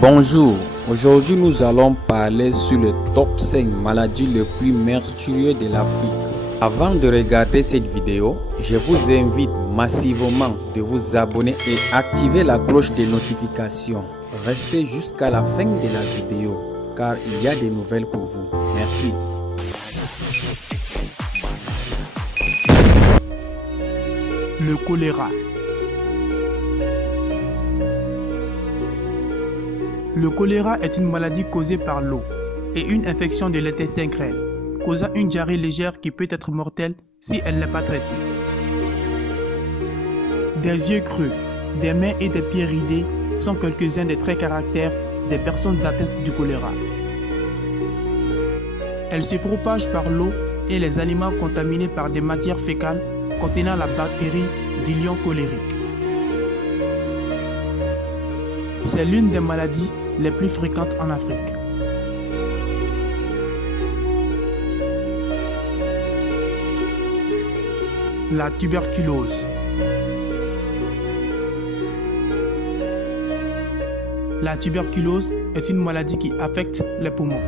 Bonjour, aujourd'hui nous allons parler sur le top 5 maladies les plus meurtrières de l'Afrique. Avant de regarder cette vidéo, je vous invite massivement de vous abonner et activer la cloche de notification. Restez jusqu'à la fin de la vidéo car il y a des nouvelles pour vous. Merci. Le choléra. Le choléra est une maladie causée par l'eau et une infection de l'intestin grêle, causant une diarrhée légère qui peut être mortelle si elle n'est pas traitée. Des yeux creux, des mains et des pieds ridés sont quelques-uns des traits caractères des personnes atteintes du choléra. Elle se propage par l'eau et les aliments contaminés par des matières fécales contenant la bactérie Virion cholérique. C'est l'une des maladies les plus fréquentes en Afrique. La tuberculose. La tuberculose est une maladie qui affecte les poumons.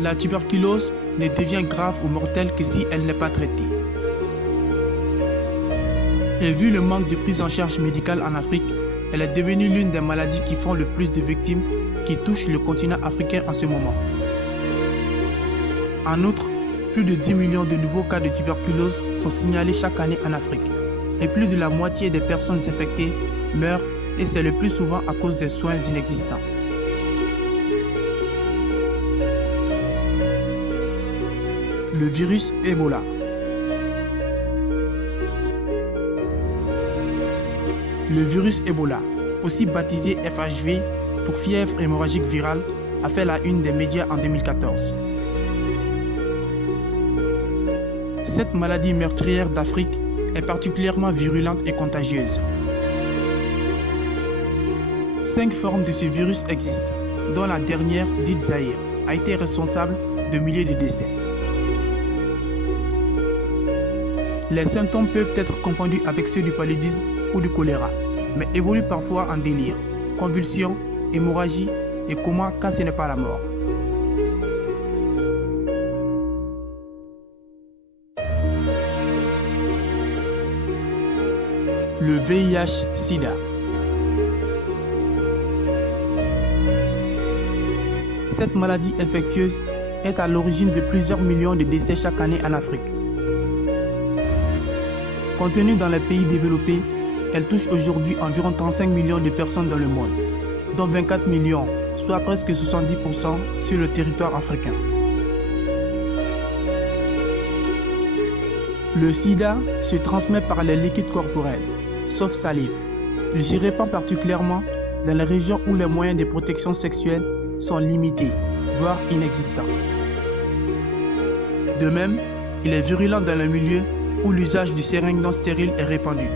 La tuberculose ne devient grave ou mortelle que si elle n'est pas traitée. Et vu le manque de prise en charge médicale en Afrique, elle est devenue l'une des maladies qui font le plus de victimes qui touchent le continent africain en ce moment. En outre, plus de 10 millions de nouveaux cas de tuberculose sont signalés chaque année en Afrique. Et plus de la moitié des personnes infectées meurent et c'est le plus souvent à cause des soins inexistants. Le virus Ebola. Le virus Ebola, aussi baptisé FHV pour fièvre hémorragique virale, a fait la une des médias en 2014. Cette maladie meurtrière d'Afrique est particulièrement virulente et contagieuse. 5 formes de ce virus existent, dont la dernière, dite Zaïre, a été responsable de milliers de décès. Les symptômes peuvent être confondus avec ceux du paludisme ou du choléra, mais évoluent parfois en délire, convulsions, hémorragie et coma quand ce n'est pas la mort. Le VIH-Sida. Cette maladie infectieuse est à l'origine de plusieurs millions de décès chaque année en Afrique. Contenue dans les pays développés, elle touche aujourd'hui environ 35 millions de personnes dans le monde, dont 24 millions, soit presque 70% sur le territoire africain. Le sida se transmet par les liquides corporels, sauf salive. Il s'y répand particulièrement dans les régions où les moyens de protection sexuelle sont limités, voire inexistants. De même, il est virulent dans le milieu où l'usage du seringue non stérile est répandu.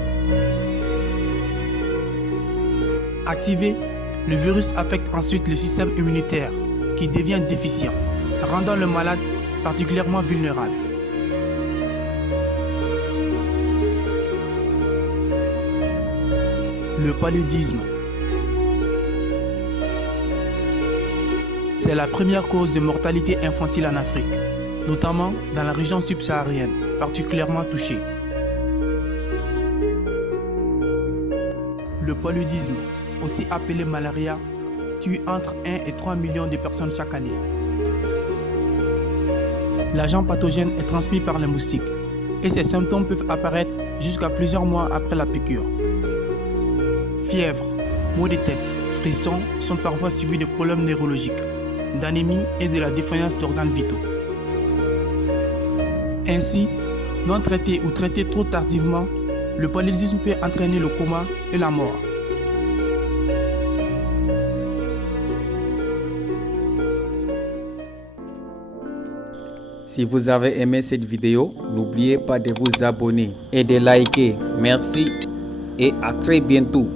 Activé, le virus affecte ensuite le système immunitaire qui devient déficient, rendant le malade particulièrement vulnérable. Le paludisme. C'est la première cause de mortalité infantile en Afrique, notamment dans la région subsaharienne, particulièrement touchée. Le paludisme, aussi appelé malaria, tue entre 1 et 3 millions de personnes chaque année. L'agent pathogène est transmis par les moustiques et ses symptômes peuvent apparaître jusqu'à plusieurs mois après la piqûre. Fièvre, maux de tête, frissons sont parfois suivis de problèmes neurologiques, d'anémie et de la défaillance d'organes vitaux. Ainsi, non traité ou traité trop tardivement, le paludisme peut entraîner le coma et la mort. Si vous avez aimé cette vidéo, n'oubliez pas de vous abonner et de liker. Merci et à très bientôt.